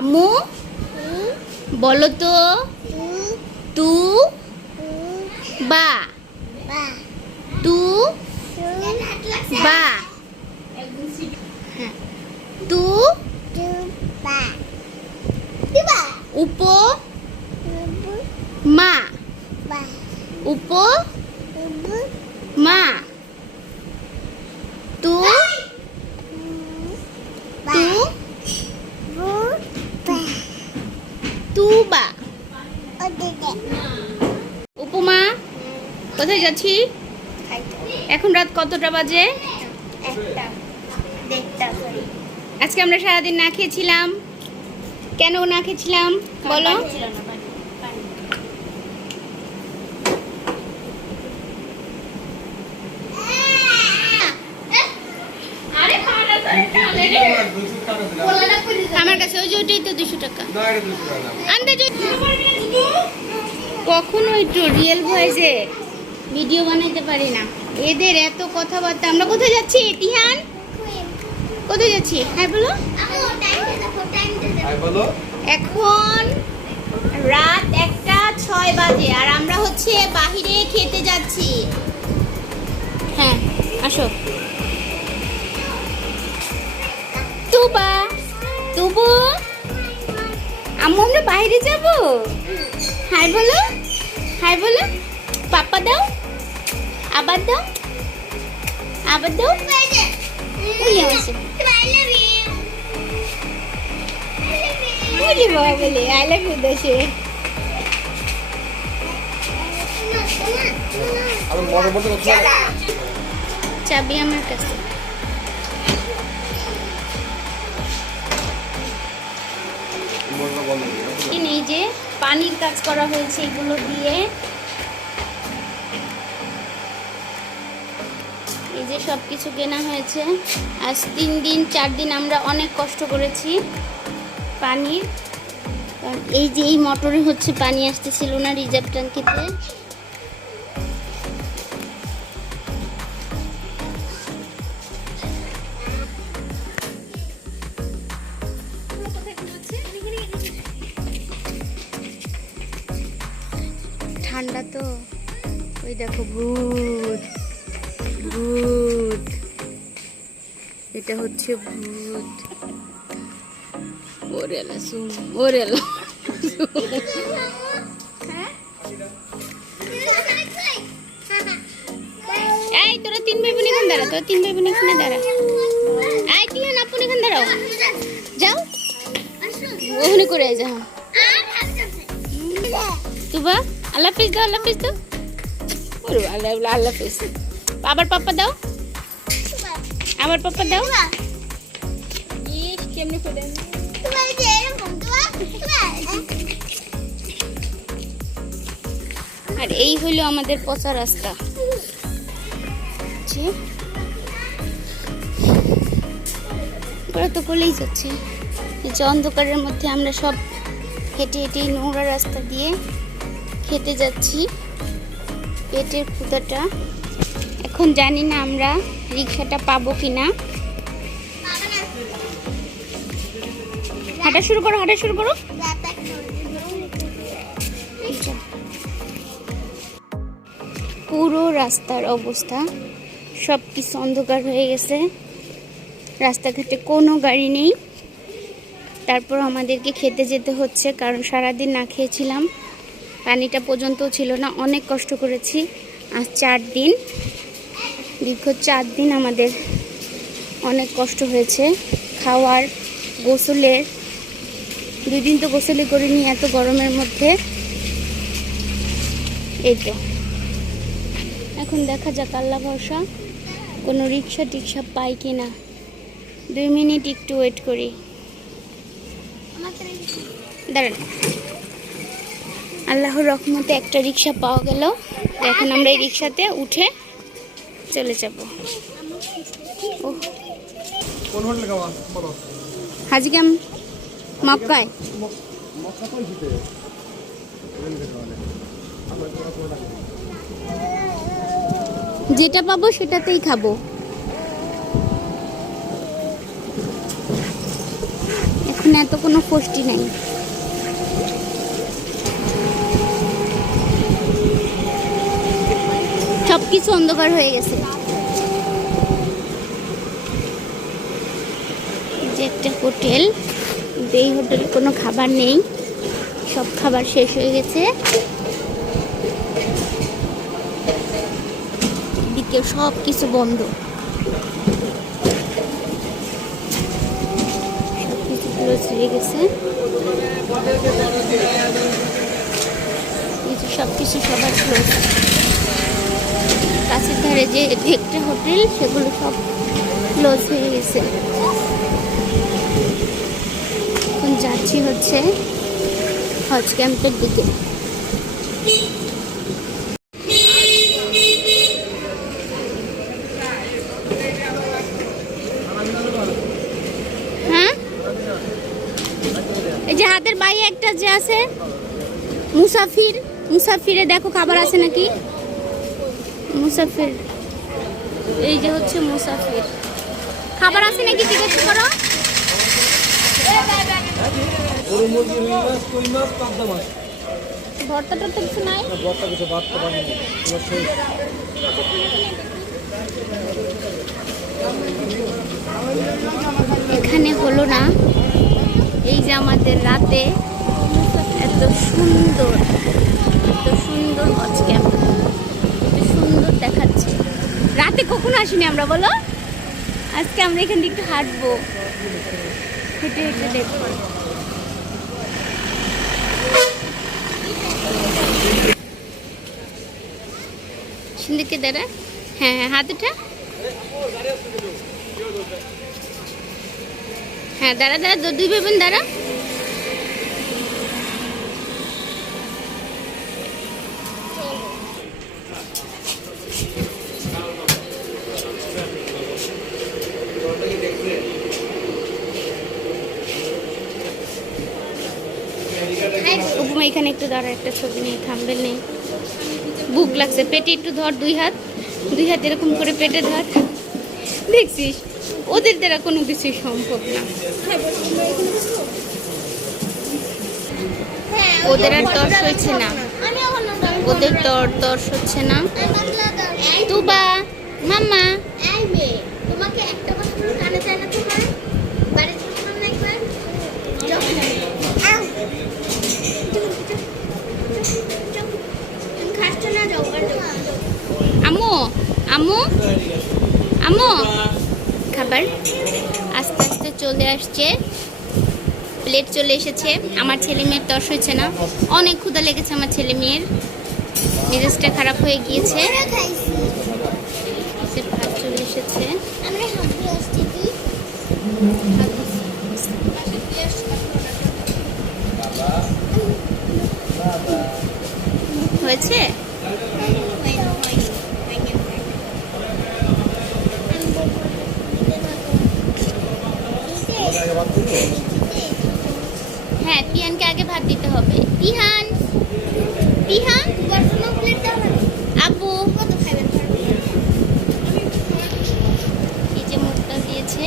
আম্মু বলো তো তু বা তু বা হ্যাঁ তু উপ মা উপ মা তু তু তুবা উপমা কোথায় যাচ্ছি এখন রাত কতটা বাজে আজকে আমরা সারাদিন না খেয়েছিলাম কেন না খেয়েছিলাম বলো আমার কাছে ওই যে ওইটাই তো 200 টাকা কখনো একটু রিয়েল ভয়েসে ভিডিও বানাইতে পারি না এদের এত কথাবার্তা আমরা কোথায় যাচ্ছি তিহান কোথায় যাচ্ছি হ্যাঁ বলো এখন রাত 1:06 বাজে আর আমরা হচ্ছে বাহিরে খেতে যাচ্ছি হ্যাঁ আসো তুবা তুবু আম্মু আমরা বাইরে যাব হাই বলো পাপা দাও আবার দাও বলে আই লাভ ইউ দেশে চাবি আমার কাছে এই যে পানির কাজ করা হয়েছে এগুলো দিয়ে এই যে সবকিছু কেনা হয়েছে আজ 3 দিন 4 দিন আমরা অনেক কষ্ট করেছি পানির কারণ এই যে এই মোটরে হচ্ছে পানি আসতেছিল না রিজার্ভ ট্যাঙ্কিতে ঠান্ডা তো ওই দেখো ভূত ভূত এটা হচ্ছে ভূত ওরেলা সুম ওরেলা এই তোরা 3 ভাই বোন এখানে দাঁড়া তোরা 3 ভাই বোন এখানে দাঁড়া এই তিহান আপু এখানে দাঁড়াও যাও ওখানে করে যাও তুবা আল্লাহ হাফেজ দাও ওরে আল্লাহ হাফেজ আবার পাপা দাও কেমনে করে আর এই হলো আমাদের পচা রাস্তা ওরা তো বলেই যাচ্ছে যে অন্ধকারের মধ্যে আমরা সব হেঁটে হেঁটে নোংরা রাস্তা দিয়ে খেতে যাচ্ছি পেটের ক্ষুধাটা এখন জানি না আমরা রিক্সাটা পাবো কিনা হাঁটা শুরু করো পুরো রাস্তার অবস্থা সব কিছু অন্ধকার হয়ে গেছে রাস্তাঘাটে কোনো গাড়ি নেই তারপর আমাদেরকে খেতে যেতে হচ্ছে কারণ সারাদিন না খেয়েছিলাম পানিটা পর্যন্ত ছিল না অনেক কষ্ট করেছি আজ 4 দিন দীর্ঘ 4 দিন আমাদের অনেক কষ্ট হয়েছে খাওয়ার গোসলের 2 দিন তো গোসলই করিনি এত গরমের মধ্যে এই তো এখন দেখা যাক আল্লাহ ভরসা কোনো রিক্সা পাই কিনা 2 মিনিট একটু ওয়েট করি দাঁড়ান আল্লাহর রহমতে একটা রিক্সা পাওয়া গেল এখন আমরা এই রিক্সাতে উঠে চলে যাব কোন হোটেলে খাওয়া বলো হাজিগাম মক্কায় যেটা পাবো সেটাতেই খাবো এখন এত কোনো ফষ্টি নাই। সবকিছু অন্ধকার হয়ে গেছে। যে একটা হোটেল, এই হোটেলে কোনো খাবার নেই, সব খাবার শেষ হয়ে গেছে। এদিকে সব কিছু বন্ধ, সবকিছু ক্লোজ হয়ে গেছে। সবকিছু সবার ক্লোজ। কাছের ধারে যে একটা হোটেল, সেগুলো সব ক্লোজ হয়ে গেছে। এখন যাচ্ছি হচ্ছে হজ ক্যাম্পের দিকে। হ্যাঁ, এই যে হাতের বাইরে একটা যে আছে মুসাফির, মুসাফিরে দেখো খাবার আছে নাকি। মুসাফির, এই যে হচ্ছে মুসাফির, খাবার আছে নাকি জিজ্ঞেস করো। ভর্তাটা তো কিছু নাই। এখানে হলো না, এই যে আমাদের রাতে এত সুন্দর, এত সুন্দর হজ ক্যাম্প, এত সুন্দর দেখাচ্ছে। রাতে কখনো আসিনি আমরা, বলো। আজকে আমরা এখান থেকে একটু হাঁটবো, হেঁটে হেঁটে দেখবো। সিন্দিকে দাঁড়া, হ্যাঁ হ্যাঁ, হাত উঠা, হ্যাঁ দাঁড়া দাঁড়া, দুই ভাই দাঁড়া। উপমা এখানে একটু দাঁড়া, একটা ছবি নেই, থাম্বনেল নেই। বুক লাগছে, পেটে একটু ধর, দুই হাত এরকম করে পেটে ধর। দেখছিস, ওদের দ্বারা কোনো কিছুই সম্ভব না। ওদের আর তর্স হচ্ছে না, ওদের তর্স হচ্ছে না। তুবা মাম্মা, তোমাকে একটা কথা বলে কানে চায় না, তোমার বাড়ি শুনলাম না একবার। আম্মু আম্মু আম্মু, খাবার আস্তে আস্তে চলে আসছে, প্লেট চলে এসেছে। আমার ছেলে মেয়ের তর্স হচ্ছে না, অনেক ক্ষুধা লেগেছে আমার ছেলে মেয়ের, মেজাজটা খারাপ হয়ে গিয়েছে। ভাত চলে এসেছে, হয়েছে। হ্যাঁ, তিহানকে আগে ভাত দিতে হবে। তিহান, তিহান আব্বু, এই যে মুখটা দিয়েছে।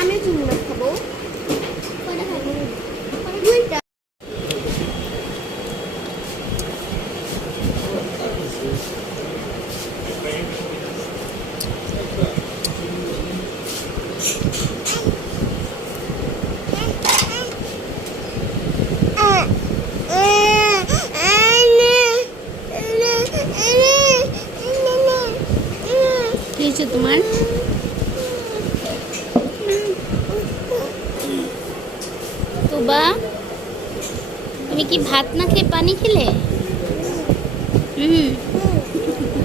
আমি চুল খাবো। তোমার তোবা, তুমি কি ভাত না খেয়ে পানি খেলে?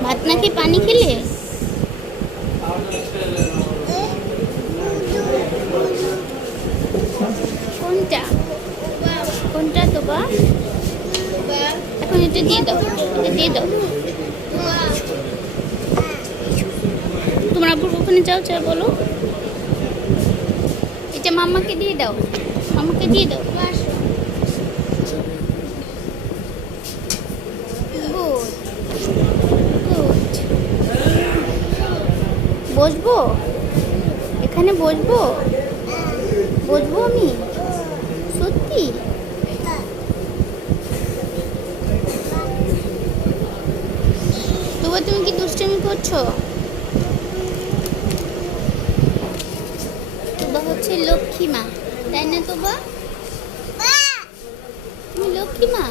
ভাত না খেয়ে পানি খেলে? কোনটা কোনটা তোবা? এটা দিয়ে দাও, এটা দিয়ে দাও। তোমরা আব্বুর ওখানে যাও, যা বলো। এটা মাম্মাকে দিয়ে দাও, মাম্মাকে দিয়ে দাও। বসবো এখানে, বসবো বসবো আমি সত্যি। তবু তুমি কি দুষ্টামি করছো? তোবা হচ্ছে লক্ষ্মী মা, তাই না? তোবা তুমি লক্ষ্মী মা।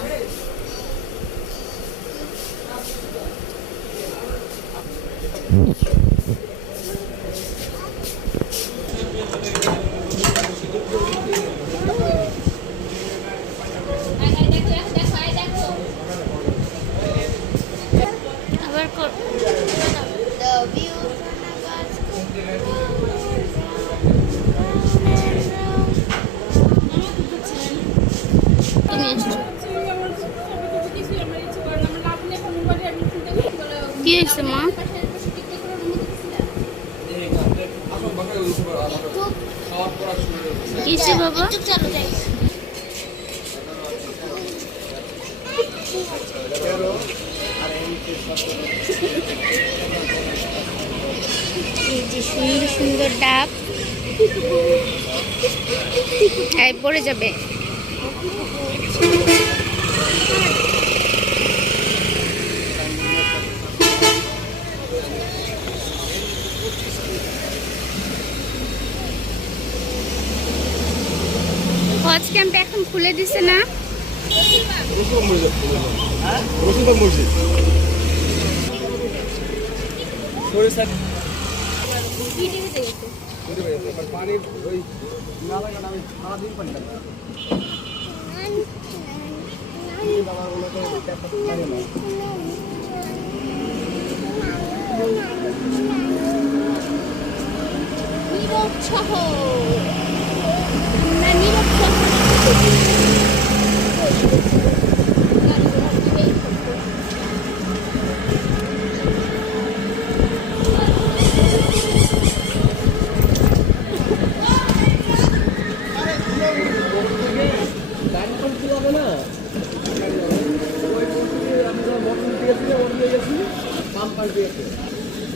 আবার কর। তুমি এসছো, কি হয়েছে মা? কিসে বাবা? এই যে সুন্দর সুন্দর ডাব, পড়ে যাবে। হজ ক্যাম্প এখন খুলে দিছে না?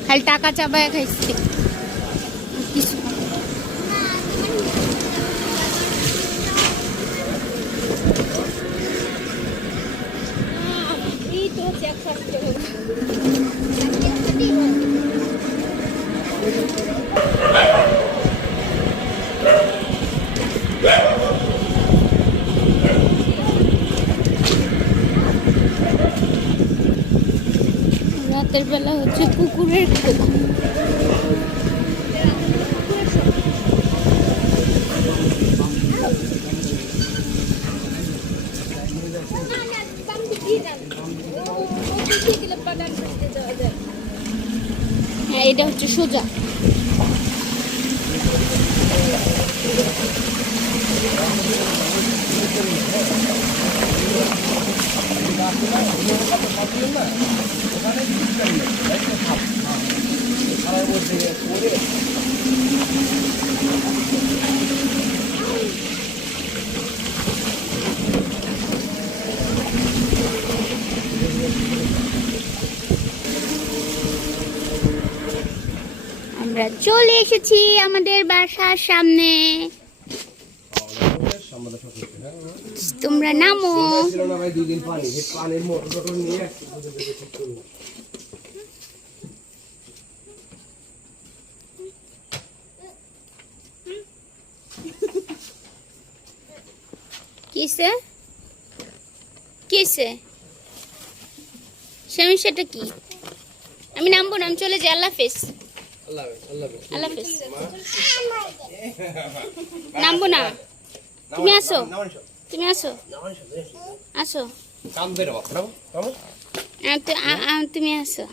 খালি টাকা চাবায় খাইছি কিছু। রাতের বেলা হচ্ছে কুকুরের খোলা। হ্যাঁ, এটা হচ্ছে সোজা। আমরা চলে এসেছি আমাদের বাসার সামনে। তোমরা নামো। কিসে কিসে সমস্যাটা কি? আমি নামবো না, আমি চলে যাই। আল্লাহ হাফেজ। আল্লাহ হাফেজ। নামবো না, তুমি আসো, তুমি আসো, আসো, তুমি আসো।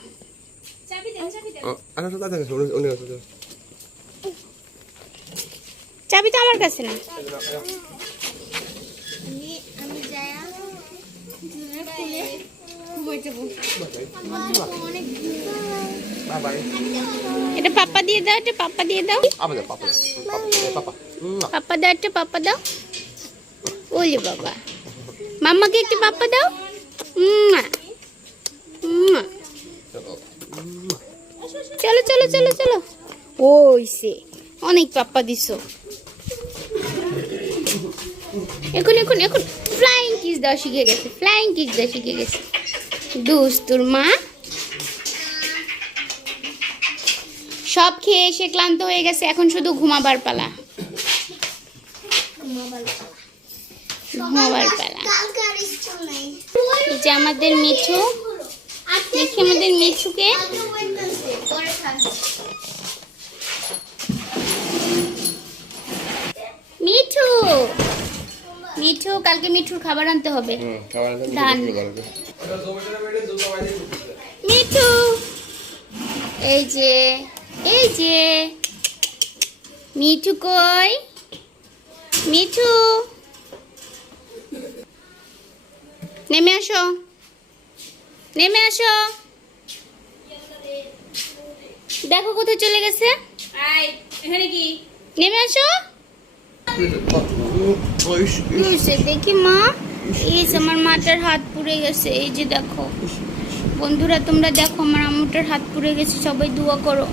চাবি তো আমার কাছে না। যাবো। Bye bye. এটা পাপা দিয়ে দাও, এটা পাপা দিয়ে দাও, পাপা দাও, পাপা দাও, পাপা। পাপা দাও, একটা পাপা দাও। ওলে বাবা, মাম্মাকে একটা পাপা দাও। চলো চলো চলো চলো। ওই সে অনেক পাপ্পা দিছো। এখন এখন এখন ফ্লাইং কিস দাও শিখে গেছে, ফ্লাইং কিস দাও শিখে গেছে দুস্তুর মা। সব খেয়ে এসে ক্লান্ত হয়ে গেছে, এখন শুধু ঘুমাবার পালা, ঘুমাবার পালা। এই যে আমাদের মিঠু, দেখি আমাদের মিঠুকে। মিঠু, মিঠু কালকে মিঠুর খাবার আনতে হবে। ডান। মিঠু এই যে, এই যে মিঠু কই, মিঠু নেমে আসো, নেমে আসো। দেখো কোথায় চলে গেছে, এখানে কি, নেমে আসো। দেখি মা, এই যে আমার মাটার হাত পুড়ে গেছে, এই যে দেখো বন্ধুরা, তোমরা দেখো আমার আম্মুটার হাত পুড়ে গেছে, সবাই দোয়া করো।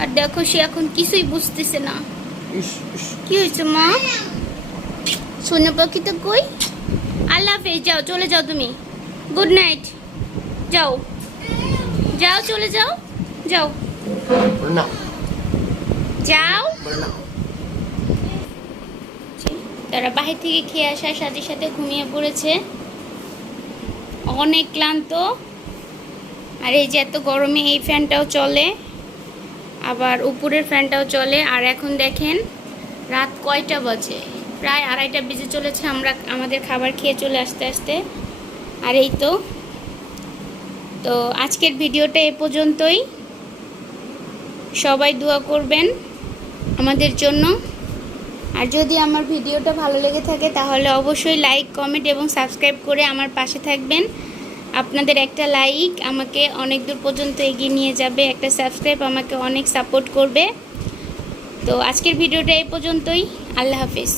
আর দেখো সে এখন কিছুই বুঝতেছে না। কি হয়েছে মা? সোনা পাখি তো কই? আল্লাহ হাফেজ, যাও চলে যাও তুমি, গুড নাইট, যাও যাও চলে যাও, যাও যাও। তারা বাহির থেকে খেয়ে আসার সাথে সাথে ঘুমিয়ে পড়েছে, অনেক ক্লান্ত। আর এই যে এত গরমে এই ফ্যানটাও চলে, আবার উপরের ফ্যানটাও চলে। আর এখন দেখেন রাত কয়টা বাজে, প্রায় 2:30 বেজে চলেছে। আমরা আমাদের খাবার খেয়ে চলে আসতে আসতে। আর এই তো আজকের ভিডিওটা এ পর্যন্তই। সবাই দোয়া করবেন আমাদের জন্য। আর যদি আমার ভিডিওটা ভালো লেগে থাকে তাহলে অবশ্যই লাইক, কমেন্ট এবং সাবস্ক্রাইব করে আমার পাশে থাকবেন। আপনাদের একটা লাইক আমাকে অনেক দূর পর্যন্ত এগিয়ে নিয়ে যাবে, একটা সাবস্ক্রাইব আমাকে অনেক সাপোর্ট করবে। তো আজকের ভিডিওটা এই পর্যন্তই। আল্লাহ হাফেজ।